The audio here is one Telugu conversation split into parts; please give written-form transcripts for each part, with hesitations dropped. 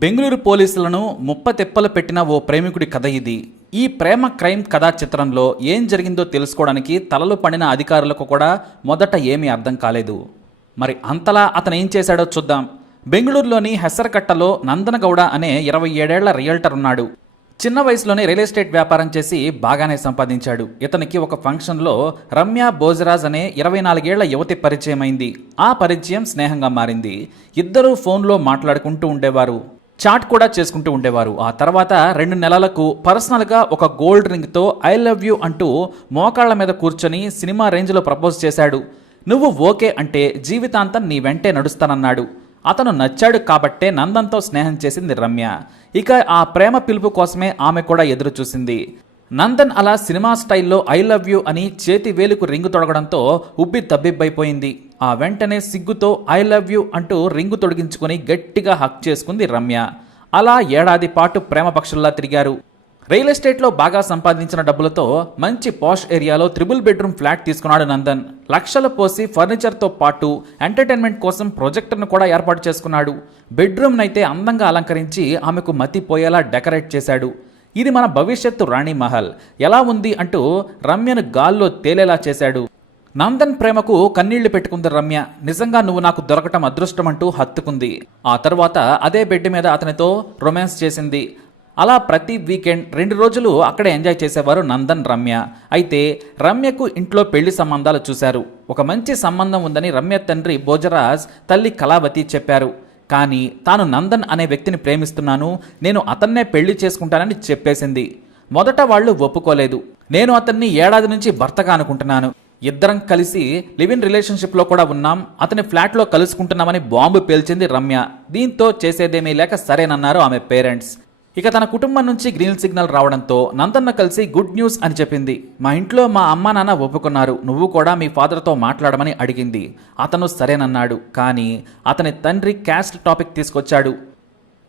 బెంగళూరు పోలీసులను ముప్పతిప్పలు పెట్టిన ఓ ప్రేమికుడి కథ ఇది. ఈ ప్రేమ క్రైమ్ కథా చిత్రంలో ఏం జరిగిందో తెలుసుకోవడానికి తలలు పడిన అధికారులకు కూడా మొదట ఏమీ అర్థం కాలేదు. మరి అంతలా అతను ఏం చేశాడో చూద్దాం. బెంగళూరులోని హెసరకట్టలో నందనగౌడ అనే 27 ఏళ్ల రియల్టర్ ఉన్నాడు. చిన్న వయసులోనే రియల్ ఎస్టేట్ వ్యాపారం చేసి బాగానే సంపాదించాడు. ఇతనికి ఒక ఫంక్షన్లో రమ్య భోజరాజ్ అనే 24 ఏళ్ల యువతి పరిచయం అయింది. ఆ పరిచయం స్నేహంగా మారింది. ఇద్దరూ ఫోన్లో మాట్లాడుకుంటూ ఉండేవారు, చాట్ కూడా చేసుకుంటూ ఉండేవారు. ఆ తర్వాత 2 నెలలకు పర్సనల్గా ఒక గోల్డ్ రింగ్తో ఐ లవ్ యూ అంటూ మోకాళ్ల మీద కూర్చొని సినిమా రేంజ్లో ప్రపోజ్ చేశాడు. నువ్వు ఓకే అంటే జీవితాంతం నీ వెంటే నడుస్తానన్నాడు. అతను నచ్చాడు కాబట్టే నందన్తో స్నేహం చేసింది రమ్య. ఇక ఆ ప్రేమ పిలుపు కోసమే ఆమె కూడా ఎదురు చూసింది. నందన్ అలా సినిమా స్టైల్లో ఐ లవ్ యూ అని చేతి వేలుకు రింగు తొడగడంతో ఉబ్బి తబ్బిబ్బైపోయింది. ఆ వెంటనే సిగ్గుతో ఐ లవ్ యూ అంటూ రింగు తొడిగించుకుని గట్టిగా హక్ చేసుకుంది రమ్య. అలా ఏడాది పాటు ప్రేమ పక్షుల్లా తిరిగారు. రియల్ ఎస్టేట్లో బాగా సంపాదించిన డబ్బులతో మంచి పాష్ ఏరియాలో 3 బెడ్రూమ్ ఫ్లాట్ తీసుకున్నాడు నందన్. లక్షలు పోసి ఫర్నిచర్తో పాటు ఎంటర్టైన్మెంట్ కోసం ప్రొజెక్టర్ను కూడా ఏర్పాటు చేసుకున్నాడు. బెడ్రూమ్నైతే అందంగా అలంకరించి ఆమెకు మతిపోయేలా డెకరేట్ చేశాడు. ఇది మన భవిష్యత్తు రాణి మహల్ ఎలా ఉంది అంటూ రమ్యను గాల్లో తేలేలా చేశాడు. నందన్ ప్రేమకు కన్నీళ్లు పెట్టుకుంది రమ్య. నిజంగా నువ్వు నాకు దొరకటం అదృష్టం అంటూ హత్తుకుంది. ఆ తర్వాత అదే బెడ్ మీద అతనితో రొమాన్స్ చేసింది. అలా ప్రతి వీకెండ్ 2 రోజులు అక్కడే ఎంజాయ్ చేసేవారు నందన్ రమ్య. అయితే రమ్యకు ఇంట్లో పెళ్లి సంబంధాలు చూశారు. ఒక మంచి సంబంధం ఉందని రమ్య తండ్రి భోజరాజ్, తల్లి కళావతి చెప్పారు. కానీ తాను నందన్ అనే వ్యక్తిని ప్రేమిస్తున్నాను, నేను అతన్నే పెళ్లి చేసుకుంటానని చెప్పేసింది. మొదట వాళ్ళు ఒప్పుకోలేదు. నేను అతన్ని ఏడాది నుంచి భర్తగా అనుకుంటున్నాను, ఇద్దరం కలిసి లివ్ ఇన్ రిలేషన్షిప్లో కూడా ఉన్నాం, అతని ఫ్లాట్లో కలుసుకుంటున్నామని బాంబు పేల్చింది రమ్య. దీంతో చేసేదేమీ లేక సరేనన్నారు ఆమె పేరెంట్స్. ఇక తన కుటుంబం నుంచి గ్రీన్ సిగ్నల్ రావడంతో నందన్న కలిసి గుడ్ న్యూస్ అని చెప్పింది. మా ఇంట్లో మా అమ్మా నాన్న ఒప్పుకున్నారు, నువ్వు కూడా మీ ఫాదర్తో మాట్లాడమని అడిగింది. అతను సరేనన్నాడు. కానీ అతని తండ్రి క్యాస్ట్ టాపిక్ తీసుకొచ్చాడు.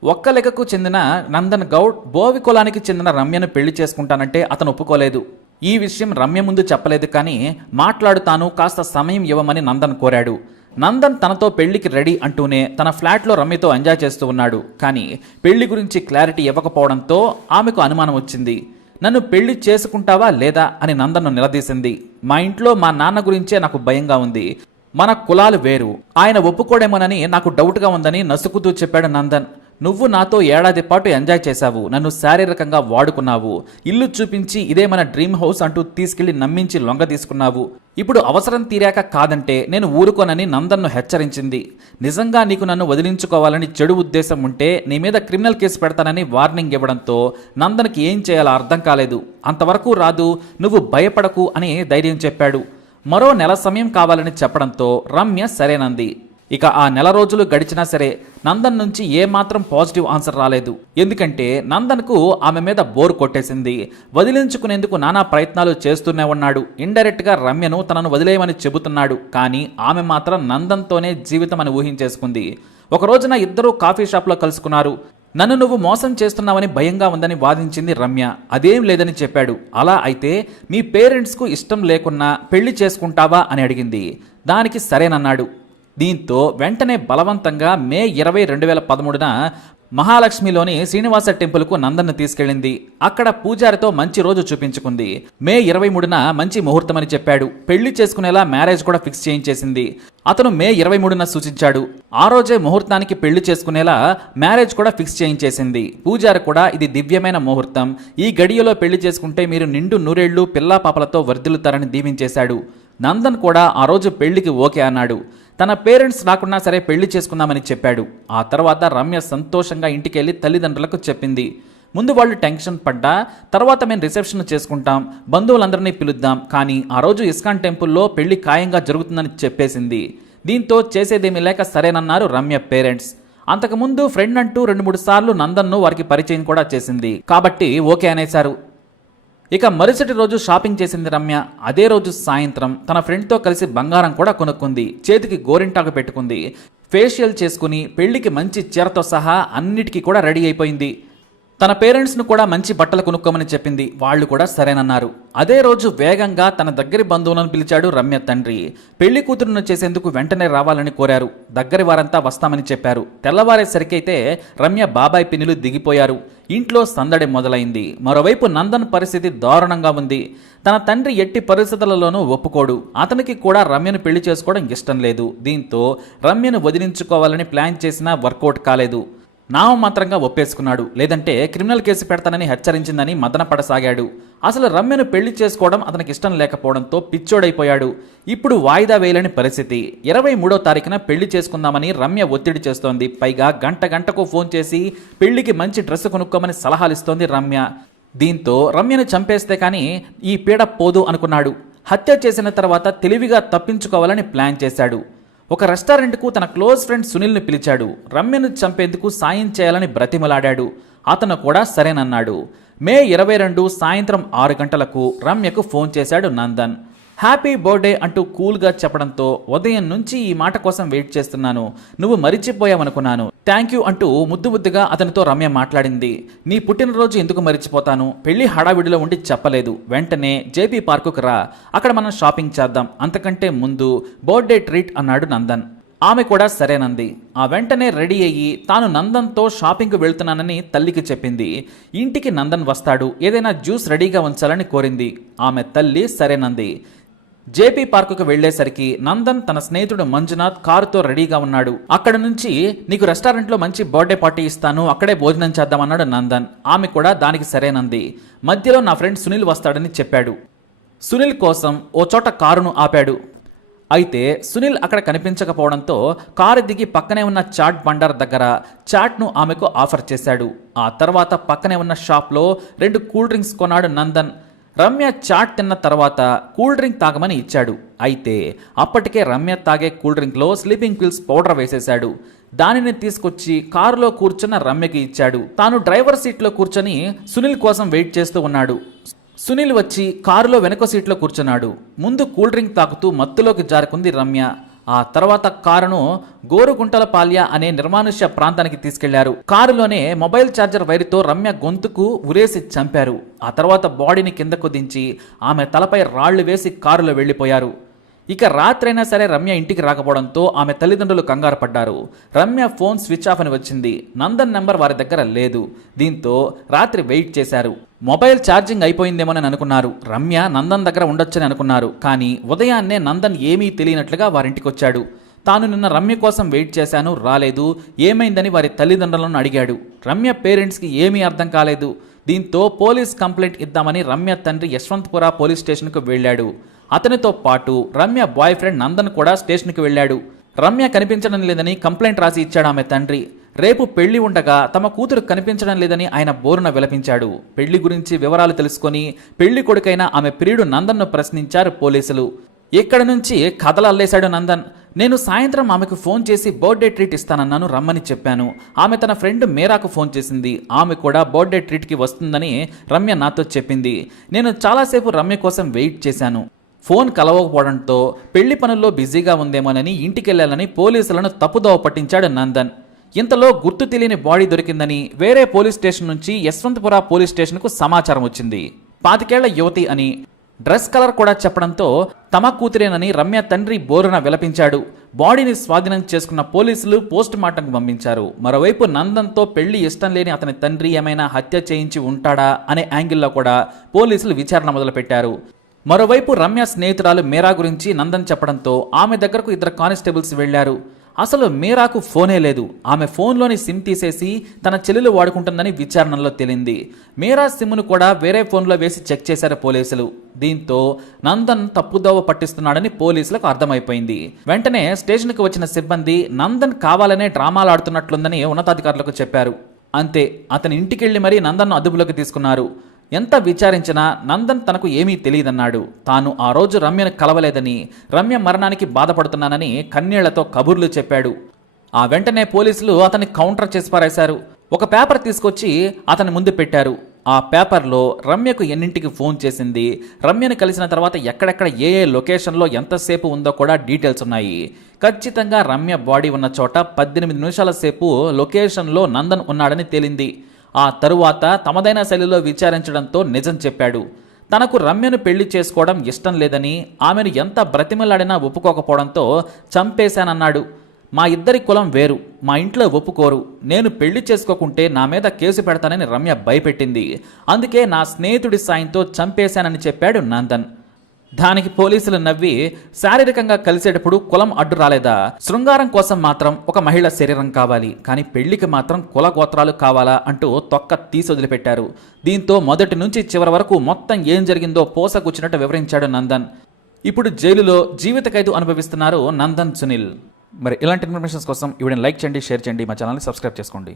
ఒక్క లెక్కకు చెందిన నందన్ గౌడ్ బోవి కులానికి చెందిన రమ్యను పెళ్లి చేసుకుంటానంటే అతను ఒప్పుకోలేదు. ఈ విషయం రమ్య ముందు చెప్పలేదు. కానీ మాట్లాడుతాను, కాస్త సమయం ఇవ్వమని నందన్ కోరాడు. నందన్ తనతో పెళ్లికి రెడీ అంటూనే తన ఫ్లాట్లో రమ్యతో ఎంజాయ్ చేస్తూ ఉన్నాడు. కానీ పెళ్లి గురించి క్లారిటీ ఇవ్వకపోవడంతో ఆమెకు అనుమానం వచ్చింది. నన్ను పెళ్లి చేసుకుంటావా లేదా అని నందన్ను నిలదీసింది. మా ఇంట్లో మా నాన్న గురించే నాకు భయంగా ఉంది, మన కులాలు వేరు, ఆయన ఒప్పుకోడేమోనని నాకు డౌట్గా ఉందని నసుకుతూ చెప్పాడు నందన్. నువ్వు నాతో ఏడాది పాటు ఎంజాయ్ చేశావు, నన్ను శారీరకంగా వాడుకున్నావు, ఇల్లు చూపించి ఇదే మన డ్రీమ్ హౌస్ అంటూ తీసుకెళ్లి నమ్మించి లొంగ తీసుకున్నావు. ఇప్పుడు అవసరం తీరాక కాదంటే నేను ఊరుకోనని నందన్ను హెచ్చరించింది. నిజంగా నీకు నన్ను వదిలించుకోవాలని చెడు ఉద్దేశం ఉంటే నీ మీద క్రిమినల్ కేసు పెడతానని వార్నింగ్ ఇవ్వడంతో నందన్కి ఏం చేయాలో అర్థం కాలేదు. అంతవరకు రాదు, నువ్వు భయపడకు అని ధైర్యం చెప్పాడు. మరో నెల సమయం కావాలని చెప్పడంతో రమ్య సరేనంది. ఇక ఆ నెల రోజులు గడిచినా సరే నందన్ నుంచి ఏమాత్రం పాజిటివ్ ఆన్సర్ రాలేదు. ఎందుకంటే నందన్కు ఆమె మీద బోర్ కొట్టేసింది. వదిలించుకునేందుకు నానా ప్రయత్నాలు చేస్తూనే ఉన్నాడు. ఇండైరెక్ట్గా రమ్యను తనను వదిలేయమని చెబుతున్నాడు. కానీ ఆమె మాత్రం నందన్తోనే జీవితం అని ఊహించేసుకుంది. ఒక రోజున ఇద్దరూ కాఫీ షాప్లో కలుసుకున్నారు. నన్ను నువ్వు మోసం చేస్తున్నావని భయంగా ఉందని వాదించింది రమ్య. అదేం లేదని చెప్పాడు. అలా అయితే మీ పేరెంట్స్కు ఇష్టం లేకున్నా పెళ్లి చేసుకుంటావా అని అడిగింది. దానికి సరేనన్నాడు. దీంతో వెంటనే బలవంతంగా మే 20, 2013న మహాలక్ష్మిలోని శ్రీనివాస టెంపుల్కు నందన్ను తీసుకెళ్లింది. అక్కడ పూజారితో మంచి రోజు చూపించుకుంది. మే 23న మంచి ముహూర్తమని చెప్పాడు. పెళ్లి చేసుకునేలా మ్యారేజ్ కూడా ఫిక్స్ చేయించేసింది. అతను మే 23న సూచించాడు. ఆ రోజే ముహూర్తానికి పెళ్లి చేసుకునేలా మ్యారేజ్ కూడా ఫిక్స్ చేయించేసింది. పూజారి కూడా ఇది దివ్యమైన ముహూర్తం, ఈ గడియలో పెళ్లి చేసుకుంటే మీరు నిండు నూరేళ్లు పిల్లా పాపలతో వర్ధిల్లుతారని దీవించేశాడు. నందన్ కూడా ఆ రోజు పెళ్లికి ఓకే అన్నాడు. తన పేరెంట్స్ రాకున్నా సరే పెళ్లి చేసుకుందామని చెప్పాడు. ఆ తర్వాత రమ్య సంతోషంగా ఇంటికి వెళ్ళి తల్లిదండ్రులకు చెప్పింది. ముందు వాళ్ళు టెన్షన్ పడ్డా తర్వాత మేము రిసెప్షన్ చేసుకుంటాం, బంధువులందరినీ పిలుద్దాం, కానీ ఆ రోజు ఇస్కాన్ టెంపుల్లో పెళ్లి ఖాయంగా జరుగుతుందని చెప్పేసింది. దీంతో చేసేదేమీ లేక సరేనన్నారు రమ్య పేరెంట్స్. అంతకుముందు ఫ్రెండ్ అంటూ 2-3 సార్లు నందన్ను వారికి పరిచయం కూడా చేసింది కాబట్టి ఓకే అనేశారు. ఇక మరుసటి రోజు షాపింగ్ చేసింది రమ్య. అదే రోజు సాయంత్రం తన ఫ్రెండ్తో కలిసి బంగారం కూడా కొనుక్కుంది. చేతికి గోరింటాకు పెట్టుకుంది. ఫేషియల్ చేసుకుని పెళ్లికి మంచి చీరతో సహా అన్నిటికీ కూడా రెడీ అయిపోయింది. తన పేరెంట్స్ను కూడా మంచి బట్టలు కొనుక్కోమని చెప్పింది. వాళ్ళు కూడా సరేనన్నారు. అదే రోజు వేగంగా తన దగ్గరి బంధువులను పిలిచాడు రమ్య తండ్రి. పెళ్లి కూతురును చేసేందుకు వెంటనే రావాలని కోరారు. దగ్గరి వారంతా వస్తామని చెప్పారు. తెల్లవారేసరికైతే రమ్య బాబాయ్ పిన్నులు దిగిపోయారు. ఇంట్లో సందడి మొదలైంది. మరోవైపు నందన్ పరిస్థితి దారుణంగా ఉంది. తన తండ్రి ఎట్టి పరిస్థితులలోనూ ఒప్పుకోడు. అతనికి కూడా రమ్యను పెళ్లి చేసుకోవడం ఇష్టం లేదు. దీంతో రమ్యను వదిలించుకోవాలని ప్లాన్ చేసినా వర్కౌట్ కాలేదు. నామమాత్రంగా ఒప్పేసుకున్నాడు. లేదంటే క్రిమినల్ కేసు పెడతానని హెచ్చరించిందని మదనపడసాగాడు. అసలు రమ్యను పెళ్లి చేసుకోవడం అతనికి ఇష్టం లేకపోవడంతో పిచ్చోడైపోయాడు. ఇప్పుడు వాయిదా వేయలేని పరిస్థితి. 23వ తారీఖున పెళ్లి చేసుకుందామని రమ్య ఒత్తిడి చేస్తోంది. పైగా గంటకు ఫోన్ చేసి పెళ్లికి మంచి డ్రెస్ కొనుక్కోమని సలహాలిస్తోంది రమ్య. దీంతో రమ్యను చంపేస్తే కానీ ఈ పీడ పోదు అనుకున్నాడు. హత్య చేసిన తర్వాత తెలివిగా తప్పించుకోవాలని ప్లాన్ చేశాడు. ఒక రెస్టారెంట్కు తన క్లోజ్ ఫ్రెండ్ సునీల్ని పిలిచాడు. రమ్యను చంపేందుకు సాయం చేయాలని బ్రతిమలాడాడు. అతను కూడా సరేనన్నాడు. మే 22 సాయంత్రం 6 గంటలకు రమ్యకు ఫోన్ చేశాడు నందన్. హ్యాపీ బర్త్డే అంటూ కూల్గా చెప్పడంతో ఉదయం నుంచి ఈ మాట కోసం వెయిట్ చేస్తున్నాను, నువ్వు మరిచిపోయావనుకున్నాను, థ్యాంక్ యూ అంటూ ముద్దుగా అతనితో రమ్య మాట్లాడింది. నీ పుట్టినరోజు ఎందుకు మరిచిపోతాను, పెళ్లి హడావిడిలో ఉండి చెప్పలేదు, వెంటనే జేపీ పార్కుకు రా, అక్కడ మనం షాపింగ్ చేద్దాం, అంతకంటే ముందు బర్త్డే ట్రీట్ అన్నాడు నందన్. ఆమె కూడా సరేనంది. ఆ వెంటనే రెడీ అయ్యి తాను నందన్తో షాపింగ్కు వెళ్తున్నానని తల్లికి చెప్పింది. ఇంటికి నందన్ వస్తాడు, ఏదైనా జ్యూస్ రెడీగా ఉంచాలని కోరింది. ఆమె తల్లి సరేనంది. జేపీ పార్కుకు వెళ్లేసరికి నందన్ తన స్నేహితుడు మంజునాథ్ కారుతో రెడీగా ఉన్నాడు. అక్కడ నుంచి నీకు రెస్టారెంట్లో మంచి బర్త్డే పార్టీ ఇస్తాను, అక్కడే భోజనం చేద్దామన్నాడు నందన్. ఆమె కూడా దానికి సరేనంది. మధ్యలో నా ఫ్రెండ్ సునీల్ వస్తాడని చెప్పాడు. సునీల్ కోసం ఓ చోట కారును ఆపాడు. అయితే సునీల్ అక్కడ కనిపించకపోవడంతో కారు దిగి పక్కనే ఉన్న చాట్ బండార్ దగ్గర చాట్ను ఆమెకు ఆఫర్ చేశాడు. ఆ తర్వాత పక్కనే ఉన్న షాప్లో 2 కూల్ డ్రింక్స్ కొన్నాడు నందన్. రమ్య చాట్ తిన్న తర్వాత కూల్ డ్రింక్ తాగమని ఇచ్చాడు. అయితే అప్పటికే రమ్య తాగే కూల్ డ్రింక్లో స్లీపింగ్ పిల్స్ పౌడర్ వేసేశాడు. దానిని తీసుకొచ్చి కారులో కూర్చున్న రమ్యకి ఇచ్చాడు. తాను డ్రైవర్ సీట్లో కూర్చొని సునీల్ కోసం వెయిట్ చేస్తూ ఉన్నాడు. సునీల్ వచ్చి కారులో వెనక సీట్లో కూర్చున్నాడు. ముందు కూల్ డ్రింక్ తాగుతూ మత్తులోకి జారుకుంది రమ్య. ఆ తర్వాత కారును గోరుగుంటలపాల్య అనే నిర్మానుష్య ప్రాంతానికి తీసుకెళ్లారు. కారులోనే మొబైల్ ఛార్జర్ వైరుతో రమ్య గొంతుకు ఉరేసి చంపారు. ఆ తర్వాత బాడీని కిందకు దించి ఆమె తలపై రాళ్లు వేసి కారులో వెళ్లిపోయారు. ఇక రాత్రైనా సరే రమ్య ఇంటికి రాకపోవడంతో ఆమె తల్లిదండ్రులు కంగారు పడ్డారు. రమ్య ఫోన్ స్విచ్ ఆఫ్ అని వచ్చింది. నందన్ నెంబర్ వారి దగ్గర లేదు. దీంతో రాత్రి వెయిట్ చేశారు. మొబైల్ ఛార్జింగ్ అయిపోయిందేమోనని అనుకున్నారు. రమ్య నందన్ దగ్గర ఉండొచ్చని అనుకున్నారు. కానీ ఉదయాన్నే నందన్ ఏమీ తెలియనట్లుగా వారింటికి వచ్చాడు. తాను నిన్న రమ్య కోసం వెయిట్ చేశాను, రాలేదు, ఏమైందని వారి తల్లిదండ్రులను అడిగాడు. రమ్య పేరెంట్స్కి ఏమీ అర్థం కాలేదు. దీంతో పోలీస్ కంప్లైంట్ ఇద్దామని రమ్య తండ్రి యశ్వంత్పుర పోలీస్ స్టేషన్కు వెళ్లాడు. అతనితో పాటు రమ్య బాయ్ ఫ్రెండ్ నందన్ కూడా స్టేషన్కి వెళ్ళాడు. రమ్య కనిపించడం లేదని కంప్లైంట్ రాసి ఇచ్చాడు ఆమె తండ్రి. రేపు పెళ్లి ఉండగా తమ కూతురు కనిపించడం లేదని ఆయన బోరున విలపించాడు. పెళ్లి గురించి వివరాలు తెలుసుకొని పెళ్లి కొడుకైన ఆమె ప్రియుడు నందన్ను ప్రశ్నించారు పోలీసులు. ఇక్కడ నుంచి కథలు అల్లేశాడు నందన్. నేను సాయంత్రం ఆమెకు ఫోన్ చేసి బర్త్డే ట్రీట్ ఇస్తానన్నాను, రమ్మని చెప్పాను. ఆమె తన ఫ్రెండ్ మేరాకు ఫోన్ చేసింది. ఆమె కూడా బర్త్డే ట్రీట్కి వస్తుందని రమ్య నాతో చెప్పింది. నేను చాలాసేపు రమ్య కోసం వెయిట్ చేశాను. ఫోన్ కలవకపోవడంతో పెళ్లి పనుల్లో బిజీగా ఉందేమోనని ఇంటికెళ్లాలని పోలీసులను తప్పుదోవ పట్టించాడు నందన్. ఇంతలో గుర్తు తెలియని బాడీ దొరికిందని వేరే పోలీస్ స్టేషన్ నుంచి యశ్వంతపుర పోలీస్ స్టేషన్కు సమాచారం వచ్చింది. 25 ఏళ్ల యువతి అని, డ్రెస్ కలర్ కూడా చెప్పడంతో తమ కూతురేనని రమ్య తండ్రి బోరున విలపించాడు. బాడీని స్వాధీనం చేసుకున్న పోలీసులు పోస్ట్ మార్టంకు పంపించారు. మరోవైపు నందన్తో పెళ్లి ఇష్టం లేని అతని తండ్రి ఏమైనా హత్య చేయించి ఉంటాడా అనే యాంగిల్లో కూడా పోలీసులు విచారణ మొదలుపెట్టారు. మరోవైపు రమ్య స్నేహితురాలు మీరా గురించి నందన్ చెప్పడంతో ఆమె దగ్గరకు 2 కానిస్టేబుల్స్ వెళ్లారు. అసలు మీరాకు ఫోనే లేదు. ఆమె ఫోన్లోని సిమ్ తీసేసి తన చెల్లెలు వాడుకుంటుందని విచారణలో తేలింది. మీరా సిమ్ను కూడా వేరే ఫోన్లో వేసి చెక్ చేశారు పోలీసులు. దీంతో నందన్ తప్పుదోవ పట్టిస్తున్నాడని పోలీసులకు అర్థమైపోయింది. వెంటనే స్టేషన్కు వచ్చిన సిబ్బంది నందన్ కావాలనే డ్రామాలాడుతున్నట్లుందని ఉన్నతాధికారులకు చెప్పారు. అంతే, అతని ఇంటికెళ్లి మరీ నందన్ను అదుపులోకి తీసుకున్నారు. ఎంత విచారించినా నందన్ తనకు ఏమీ తెలియదన్నాడు. తాను ఆ రోజు రమ్యను కలవలేదని, రమ్య మరణానికి బాధపడుతున్నానని కన్నీళ్లతో కబుర్లు చెప్పాడు. ఆ వెంటనే పోలీసులు అతన్ని కౌంటర్ చేసి పారేశారు. ఒక పేపర్ తీసుకొచ్చి అతని ముందు పెట్టారు. ఆ పేపర్లో రమ్యకు ఎన్నింటికి ఫోన్ చేసింది, రమ్యను కలిసిన తర్వాత ఎక్కడెక్కడ ఏ లొకేషన్లో ఎంతసేపు ఉందో కూడా డీటెయిల్స్ ఉన్నాయి. ఖచ్చితంగా రమ్య బాడీ ఉన్న చోట 18 నిమిషాల సేపు లొకేషన్లో నందన్ ఉన్నాడని తేలింది. ఆ తరువాత తమదైన శైలిలో విచారించడంతో నిజం చెప్పాడు. తనకు రమ్యను పెళ్లి చేసుకోవడం ఇష్టం లేదని, ఆమెను ఎంత బ్రతిమలాడినా ఒప్పుకోకపోవడంతో చంపేశానన్నాడు. మా ఇద్దరి కులం వేరు, మా ఇంట్లో ఒప్పుకోరు, నేను పెళ్లి చేసుకోకుంటే నా మీద కేసు పెడతానని రమ్య భయపెట్టింది. అందుకే నా స్నేహితుడి సాయంతో చంపేశానని చెప్పాడు నందన్. దానికి పోలీసులు నవ్వి, శారీరకంగా కలిసేటప్పుడు కులం అడ్డు రాలేదా? శృంగారం కోసం మాత్రం ఒక మహిళ శరీరం కావాలి, కానీ పెళ్లికి మాత్రం కుల గోత్రాలు కావాలా అంటూ తొక్క తీసి వదిలిపెట్టారు. దీంతో మొదటి నుంచి చివరి వరకు మొత్తం ఏం జరిగిందో పోసగుచ్చినట్టు వివరించాడు నందన్. ఇప్పుడు జైలులో జీవిత ఖైదు అనుభవిస్తున్నారు నందన్ సునీల్. మరి ఇలాంటి ఇన్ఫర్మేషన్స్ కోసం వీడియోని లైక్ చేయండి, షేర్ చేయండి, మా ఛానల్ని సబ్స్క్రైబ్ చేసుకోండి.